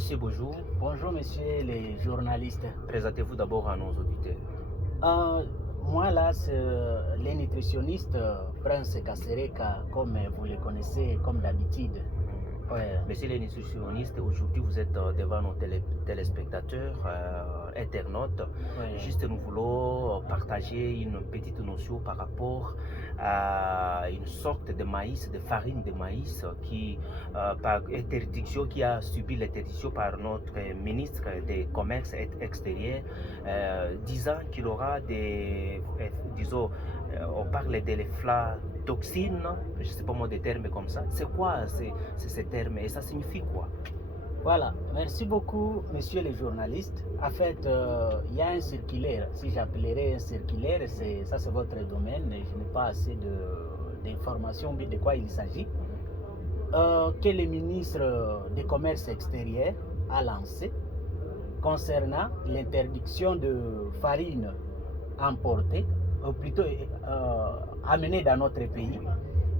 Monsieur, bonjour. Bonjour, messieurs les journalistes. Présentez-vous d'abord à nos auditeurs. Euh, Moi, là, c'est les nutritionnistes Prince Kasereka, comme vous les connaissez, comme d'habitude. Ouais. Messieurs les nutritionnistes, aujourd'hui vous êtes devant nos téléspectateurs, internautes. Ouais. Juste nous voulons partager une petite notion par rapport à une sorte de maïs, de farine de maïs qui, par interdiction, qui a subi l'interdiction par notre ministre des Commerces extérieurs, disant qu'il aura des, disons, on parle de l'aflatoxine, je ne sais pas moi des termes comme ça. C'est quoi ces termes et ça signifie quoi? Voilà, merci beaucoup, messieurs les journalistes. En fait, il y a un circulaire, si j'appellerais un circulaire, ça c'est votre domaine, je n'ai pas assez d'informations de quoi il s'agit, que le ministre des Commerces extérieurs a lancé concernant l'interdiction de farine importée, ou plutôt amenée dans notre pays,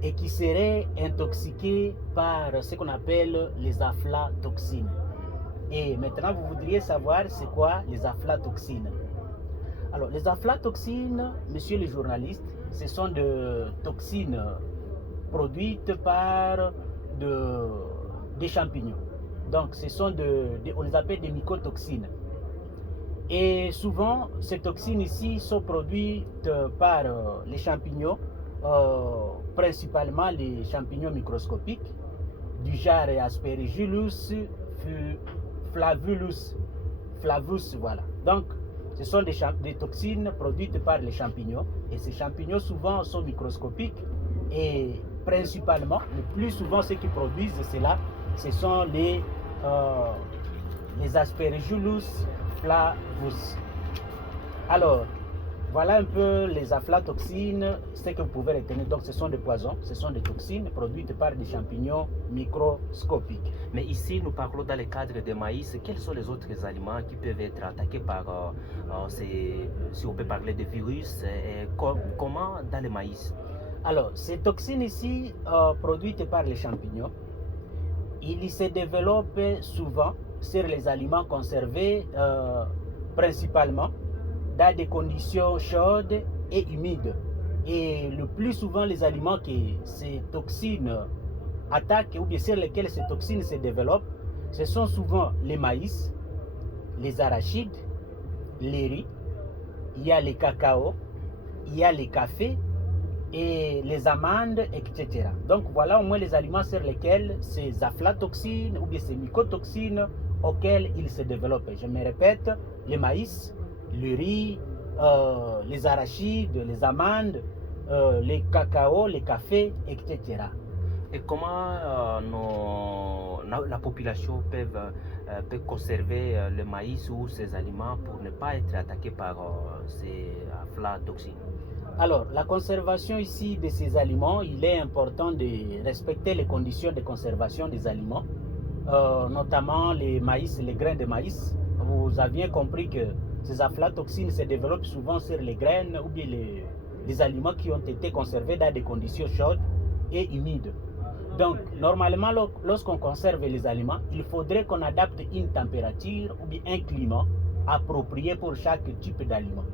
et qui serait intoxiquée par ce qu'on appelle les aflatoxines. Et maintenant, vous voudriez savoir c'est quoi les aflatoxines. Alors, les aflatoxines, messieurs les journalistes, ce sont des toxines produites par des champignons. Donc, ce sont on les appelle des mycotoxines. Et souvent, ces toxines ici sont produites par les champignons, principalement les champignons microscopiques, du genre Aspergillus flavus, voilà. Donc, ce sont des toxines produites par les champignons, et ces champignons souvent sont microscopiques, et principalement, le plus souvent, ceux qui produisent cela, ce sont les Aspergillus flavus. Alors, voilà un peu les aflatoxines, ce que vous pouvez retenir. Donc, ce sont des poisons, ce sont des toxines produites par des champignons microscopiques. Mais ici, nous parlons dans le cadre des maïs. Quels sont les autres aliments qui peuvent être attaqués par, si on peut parler de virus, comment dans le maïs? Alors, ces toxines ici, produites par les champignons, ils se développent souvent sur les aliments conservés, principalement dans des conditions chaudes et humides. Et le plus souvent, les aliments que ces toxines attaquent, ou bien sur lesquels ces toxines se développent, ce sont souvent les maïs, les arachides, les riz, il y a les cacao, il y a les cafés et les amandes, etc. Donc voilà au moins les aliments sur lesquels ces aflatoxines ou bien ces mycotoxines auxquelles ils se développent. Je me répète, les maïs, le riz, les arachides, les amandes, les cacao, les cafés, etc. Et comment la population peut conserver le maïs ou ces aliments pour ne pas être attaqué par ces aflatoxines? Alors, la conservation ici de ces aliments, il est important de respecter les conditions de conservation des aliments, notamment les maïs, les grains de maïs. Vous aviez compris que ces aflatoxines se développent souvent sur les graines ou bien les aliments qui ont été conservés dans des conditions chaudes et humides. Donc, normalement, lorsqu'on conserve les aliments, il faudrait qu'on adapte une température ou bien un climat approprié pour chaque type d'aliment.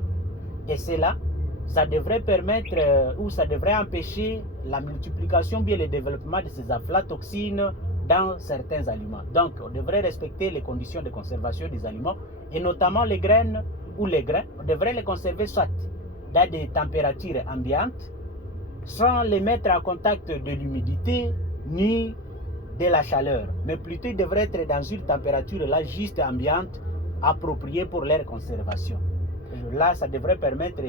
Et cela, ça devrait permettre ou ça devrait empêcher la multiplication, bien le développement de ces aflatoxines dans certains aliments. Donc, on devrait respecter les conditions de conservation des aliments et notamment les graines ou les grains. On devrait les conserver soit dans des températures ambiantes, sans les mettre en contact de l'humidité ni de la chaleur, mais plutôt ils devraient être dans une température là juste ambiante, appropriée pour leur conservation. Là, ça devrait permettre,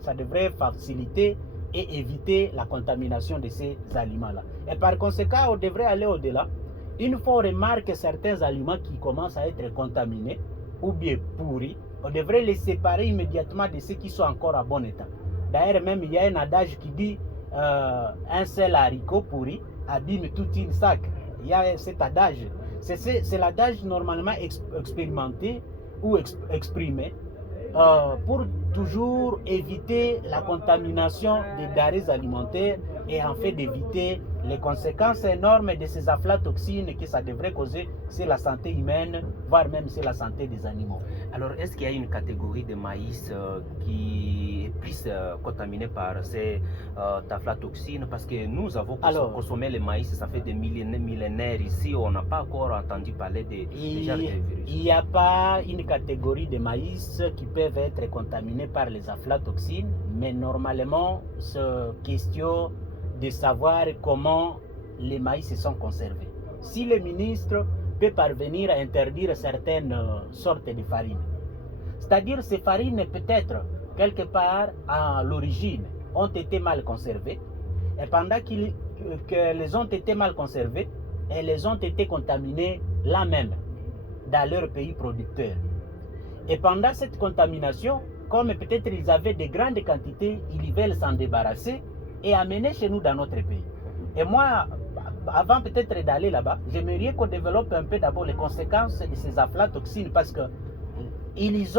ça devrait faciliter et éviter la contamination de ces aliments-là. Et par conséquent, on devrait aller au-delà. Une fois on remarque certains aliments qui commencent à être contaminés ou bien pourris, on devrait les séparer immédiatement de ceux qui sont encore à bon état. D'ailleurs, même il y a un adage qui dit un seul haricot pourri abîme toute une sac. Il y a cet adage. C'est l'adage normalement expérimenté ou exprimé pour toujours éviter la contamination des denrées alimentaires et en fait d'éviter les conséquences énormes de ces aflatoxines que ça devrait causer sur la santé humaine, voire même sur la santé des animaux. Alors, est-ce qu'il y a une catégorie de maïs qui est plus contaminée par ces aflatoxines? Parce que nous avons consommé le maïs, ça fait des millénaires ici, on n'a pas encore entendu parler de virus. Il n'y a pas une catégorie de maïs qui peuvent être contaminés par les aflatoxines, mais normalement, c'est question de savoir comment les maïs sont conservés. Si le ministre peut parvenir à interdire certaines sortes de farines, c'est-à-dire ces farines peut-être quelque part à l'origine ont été mal conservées, et pendant qu'elles ont été mal conservées, elles ont été contaminées là même, dans leur pays producteur. Et pendant cette contamination, comme peut-être ils avaient de grandes quantités, ils veulent s'en débarrasser et amener chez nous dans notre pays. Et moi, avant peut-être d'aller là-bas, j'aimerais qu'on développe un peu d'abord les conséquences de ces aflatoxines parce que les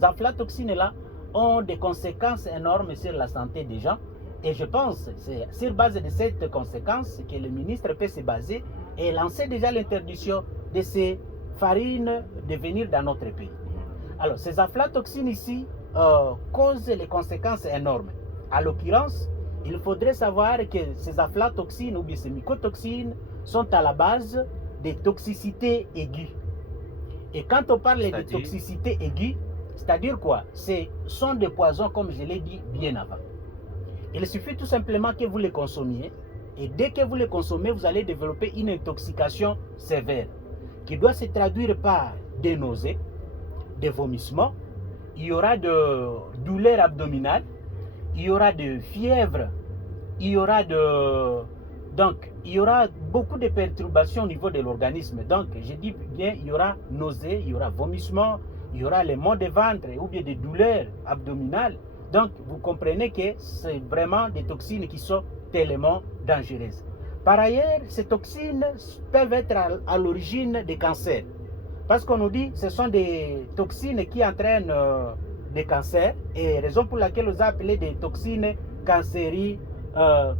aflatoxines-là ont des conséquences énormes sur la santé des gens. Et je pense, c'est sur base de cette conséquence que le ministre peut se baser et lancer déjà l'interdiction de ces farines de venir dans notre pays. Alors, ces aflatoxines ici causent les conséquences énormes. À l'occurrence, il faudrait savoir que ces aflatoxines ou bien ces mycotoxines sont à la base des toxicités aiguës. Et quand on parle de toxicité aiguë, c'est-à-dire quoi? Ce sont des poisons, comme je l'ai dit bien avant. Il suffit tout simplement que vous les consommiez. Et dès que vous les consommez, vous allez développer une intoxication sévère qui doit se traduire par des nausées, des vomissements, il y aura de douleurs abdominales, il y aura de fièvre, il y aura beaucoup de perturbations au niveau de l'organisme. Donc, je dis bien, il y aura nausées, il y aura vomissements, il y aura les maux de ventre ou bien des douleurs abdominales. Donc, vous comprenez que c'est vraiment des toxines qui sont tellement dangereuses. Par ailleurs, ces toxines peuvent être à l'origine des cancers. Parce qu'on nous dit que ce sont des toxines qui entraînent des cancers et raison pour laquelle on a appelé des toxines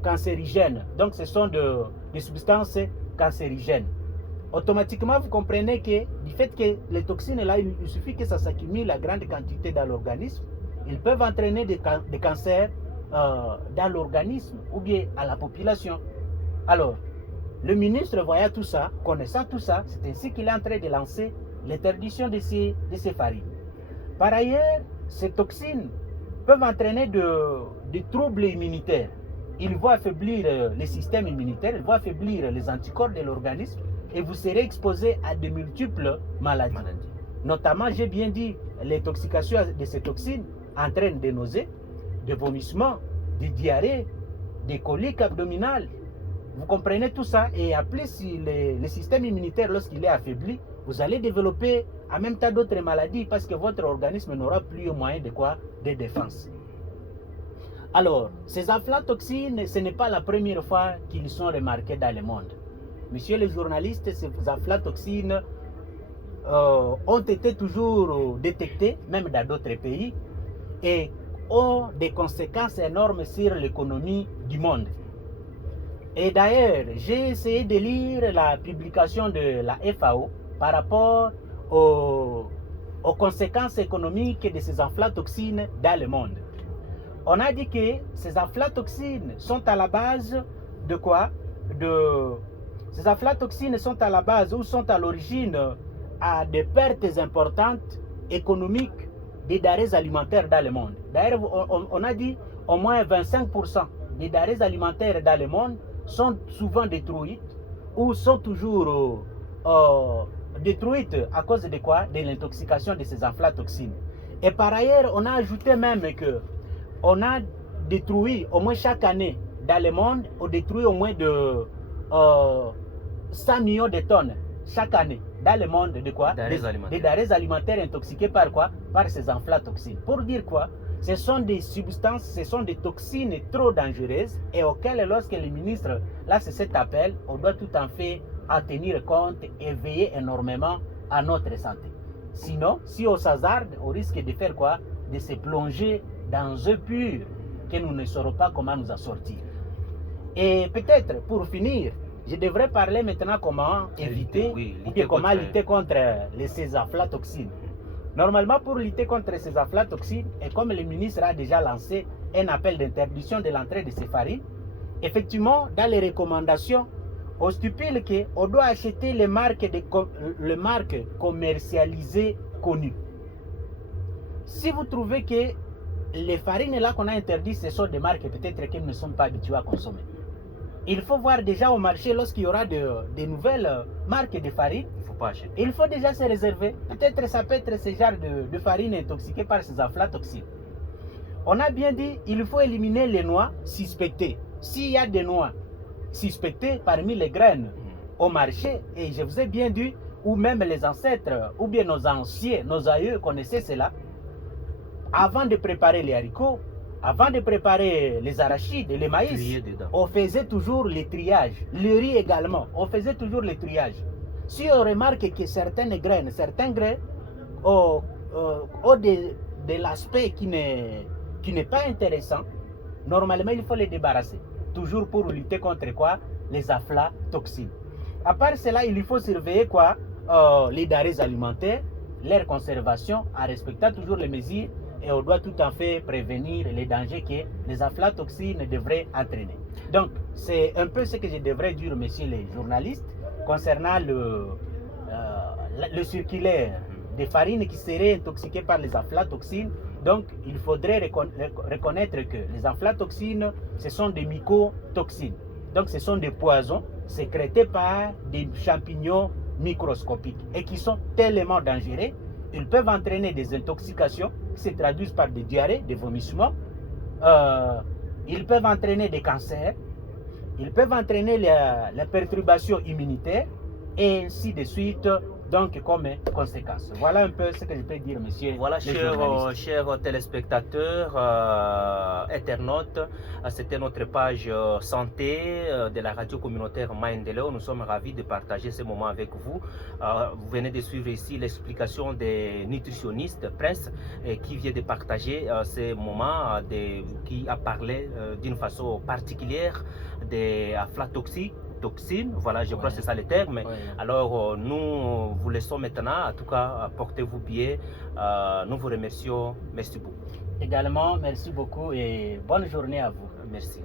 cancérigènes. Donc, ce sont des substances cancérigènes. Automatiquement, vous comprenez que du fait que les toxines là, il suffit que ça s'accumule à grande quantité dans l'organisme, ils peuvent entraîner des cancers dans l'organisme ou bien à la population. Alors, le ministre voyant tout ça, connaissant tout ça, c'est ainsi qu'il est en train de lancer l'interdiction de ces farines. Par ailleurs, ces toxines peuvent entraîner des troubles immunitaires. Ils vont affaiblir le système immunitaire, ils vont affaiblir les anticorps de l'organisme et vous serez exposé à de multiples maladies. Notamment, j'ai bien dit, l'intoxication de ces toxines entraîne des nausées, des vomissements, des diarrhées, des coliques abdominales. Vous comprenez tout ça et après, si le système immunitaire, lorsqu'il est affaibli, vous allez développer en même temps d'autres maladies parce que votre organisme n'aura plus moyen de défense. Alors, ces aflatoxines, ce n'est pas la première fois qu'ils sont remarqués dans le monde. Monsieur les journalistes, ces aflatoxines ont été toujours détectées, même dans d'autres pays, et ont des conséquences énormes sur l'économie du monde. Et d'ailleurs, j'ai essayé de lire la publication de la FAO par rapport aux conséquences économiques de ces aflatoxines dans le monde. On a dit que ces aflatoxines sont à la base de quoi? Ces aflatoxines sont à la base ou sont à l'origine à des pertes importantes économiques des denrées alimentaires dans le monde. D'ailleurs, on a dit au moins 25% des denrées alimentaires dans le monde sont souvent détruites ou sont toujours détruites à cause de quoi? De l'intoxication de ces aflatoxines. Et par ailleurs, on a ajouté même que on a détruit au moins chaque année dans le monde, on détruit au moins de 100 millions de tonnes chaque année dans le monde de quoi? Des denrées alimentaires intoxiquées par quoi? Par ces aflatoxines. Pour dire quoi? Ce sont des substances, ce sont des toxines trop dangereuses et auxquelles, lorsque le ministre lance cet appel, on doit tout en fait en tenir compte et veiller énormément à notre santé. Sinon, si on s'hasarde, on risque de faire quoi? De se plonger dans un pur que nous ne saurons pas comment nous en sortir. Et peut-être, pour finir, je devrais parler maintenant comment éviter, comment lutter contre ces aflatoxines. Normalement, pour lutter contre ces aflatoxines, et comme le ministre a déjà lancé un appel d'interdiction de l'entrée de ces farines, effectivement, dans les recommandations, on stipule qu'on doit acheter les marques commercialisées connues. Si vous trouvez que les farines là qu'on a interdites, ce sont des marques peut-être qu'ils ne sont pas habitués à consommer, il faut voir déjà au marché, lorsqu'il y aura de nouvelles marques de farine, il faut déjà se réserver. Peut-être ça peut être ce genre de farine intoxiquée par ces aflatoxines. On a bien dit il faut éliminer les noix suspectées. S'il y a des noix suspectées parmi les graines au marché, et je vous ai bien dit, ou même les ancêtres, ou bien nos anciens, nos aïeux connaissaient cela, avant de préparer les haricots, avant de préparer les arachides et les maïs, on faisait toujours le triage. Le riz également, on faisait toujours le triage. Si on remarque que certains grains ont de l'aspect qui n'est pas intéressant, normalement il faut les débarrasser. Toujours pour lutter contre quoi? Les aflatoxines. À part cela, il faut surveiller quoi? Les denrées alimentaires, leur conservation, en respectant toujours les mesures. Et on doit tout à fait prévenir les dangers que les aflatoxines devraient entraîner. Donc, c'est un peu ce que je devrais dire, messieurs les journalistes, concernant le circulaire des farines qui seraient intoxiquées par les aflatoxines. Donc, il faudrait reconnaître que les aflatoxines, ce sont des mycotoxines. Donc, ce sont des poisons sécrétés par des champignons microscopiques et qui sont tellement dangereux. Ils peuvent entraîner des intoxications qui se traduisent par des diarrhées, des vomissements. Ils peuvent entraîner des cancers. Ils peuvent entraîner la perturbation immunitaire et ainsi de suite. Donc, comme conséquence. Voilà un peu ce que je peux dire, monsieur. Voilà, chers téléspectateurs, internautes, c'était notre page santé de la radio communautaire Maendeleo. Nous sommes ravis de partager ce moment avec vous. Vous venez de suivre ici l'explication des nutritionnistes Prince qui vient de partager ce moment, qui a parlé d'une façon particulière des aflatoxines. Voilà, je crois que c'est ça le terme. Alors, nous vous laissons maintenant. En tout cas, portez-vous bien. Nous vous remercions. Merci beaucoup. Également, merci beaucoup et bonne journée à vous. Merci.